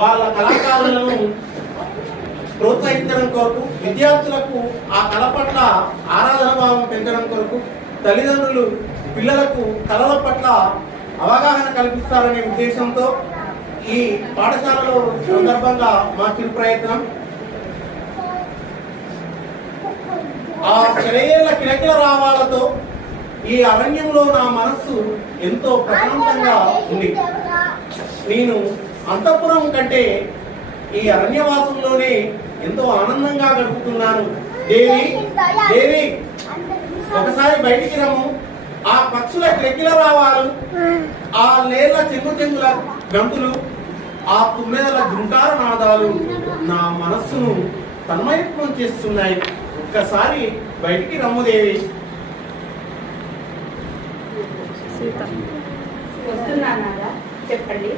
వాళ్ళ కళాకారులను ప్రోత్సహించడం కొరకు విద్యార్థులకు ఆ కళ పట్ల ఆరాధన భావం పెంచడం కొరకు తల్లిదండ్రులు పిల్లలకు కళల పట్ల అవగాహన కల్పిస్తారనే ఉద్దేశంతో ఈ పాఠశాలలో సందర్భంగా మా చిరు ప్రయత్నం ఆ శరీర కిలకిల రావాలతో ఈ అరణ్యంలో నా మనస్సు ఎంతో ప్రశాంతంగా ఉంది. నేను అంతఃపురం కంటే ఈ అరణ్యవాసంలోనే ఎంతో ఆనందంగా గడుపుతున్నాను దేవి దేవి ఒకసారి బయటికి రమ్ము. ఆ పక్షుల క్రెక్కిల రావాలు ఆ లేళ్ళ చెంగు చెంగుల గంతులు ఆ తుమ్మెదల జుంకార నాదాలు నా మనస్సును తన్మయత్వం చేస్తున్నాయి. ఒక్కసారి బయటికి రమ్ము దేవి. చెప్పండి.